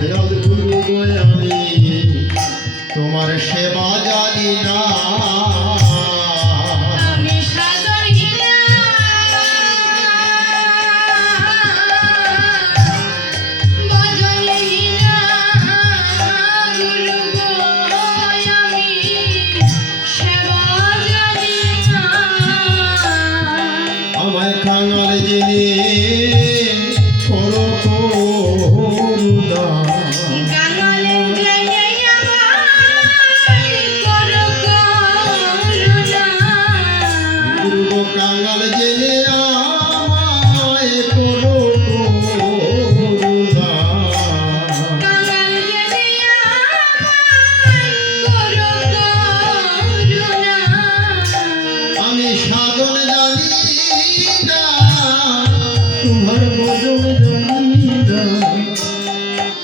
দয়াল গুরু আমি তোমার সেবা জানি না। আমি সাধনহীনা ভজনহীনা গুরু গো আমি সেবা জানি না। আমায় কাঙাল যিনি করো করুণা। কাঙাল জেনে আমায় করো করুণা। গুরু গো কাঙাল যিনি আমায় করো করুণা। কাঙাল জেনে আমায় করো করুণা। আমি সাধন জানি না তোমার ভজন জানি না।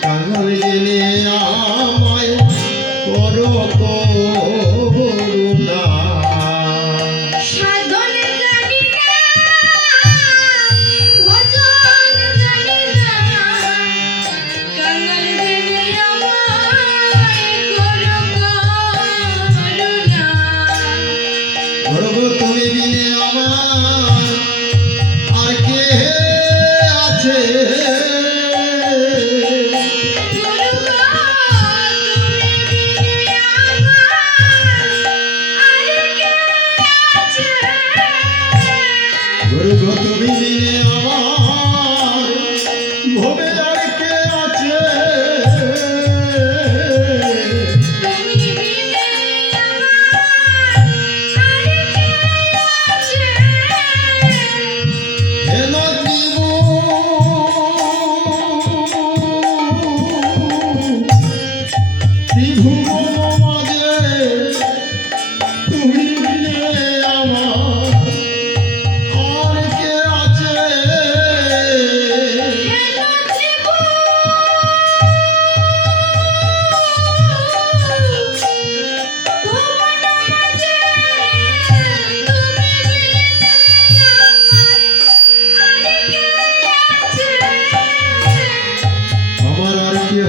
কাঙাল জেনে আমায় করো করুণা।